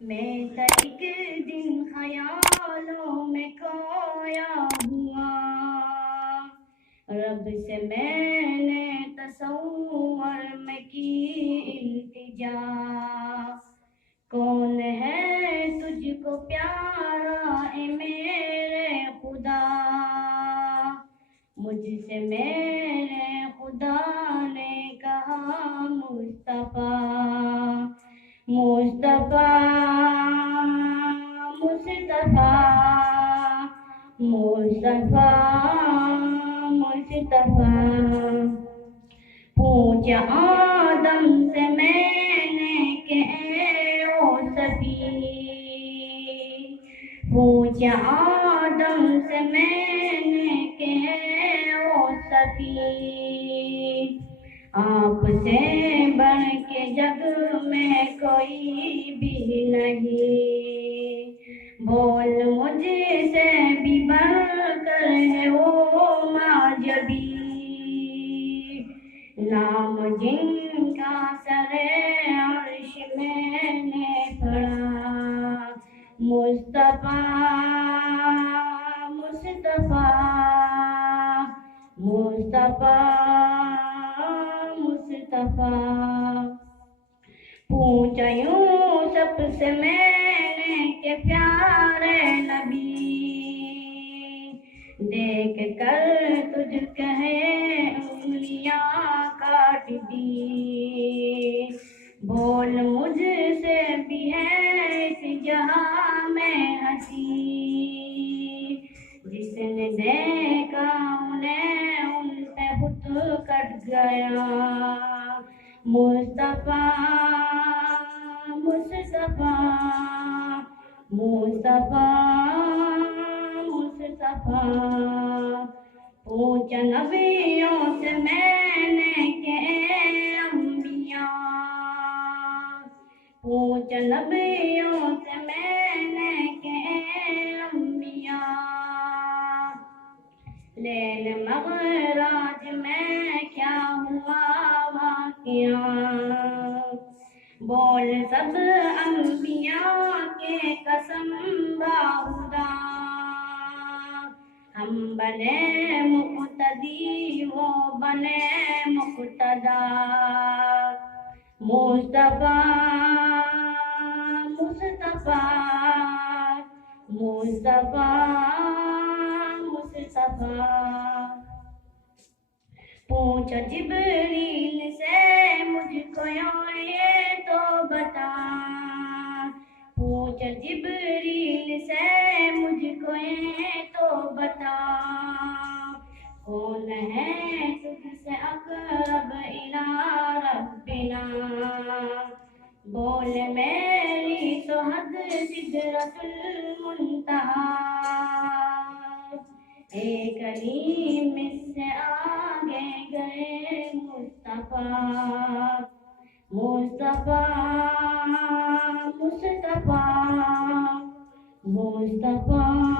میں تھا ایک دن خیالوں میں کھویا ہوا، رب سے میں نے تصور میں کی التجا، کون ہے تجھ کو پیارا اے میرے خدا، مجھ سے میرے خدا نے کہا مصطفیٰ مصطفیٰ مصطفیٰ مصطفیٰ مصطفیٰ، پوچھا آدم سے میں نے کہ اے او صفی، پوچھا آدم سے میں نے کہ اے او صفی، آپ سے بڑھ کے جگ میں کوئی بھی نہیں، بول مجھ سے بھی بڑھ کر ہے وہ معجبی، نام جن کا سر عرش میں نے پڑھا، مصطفیٰ مصطفیٰ مصطفیٰ مصطفیٰ، پوچھا یوسف سے میں نے کہ پیارے نبی، دیکھ کر تجھ کہے انگلیاں کاٹ دی، بول مجھ سے بھی ہے اس جہاں میں ہنسی، جس نے دیکھا انہیں ان پہ بت کٹ گیا، مصطفیٰ مصطفیٰ مصطفیٰ مصطفیٰ، پوچھا نبیوں سے میں نے کہ اے انبیاء، پوچھا نبیوں سے میں نے کہ اے انبیاء، لیل مغراج میں کیا ہوا واقعہ، بول سب انبیاء کے قسم باخدا، ہم بنے مقتدی وہ بنے مقتدا، مصطفیٰ مصطفیٰ مصطفیٰ مصطفیٰ، پوچھا جبریل سے مجھ کو یہ تو بتا، پوچھا جبریل سے مجھ کو یہ تو بتا، کون ہے تجھ سے اقرب الی ربنا، بول میری تو حد سدرۃ المنتہا، اے کریم اس سے آگے گئے مصطفیٰ مصطفیٰ مصطفیٰ مصطفیٰ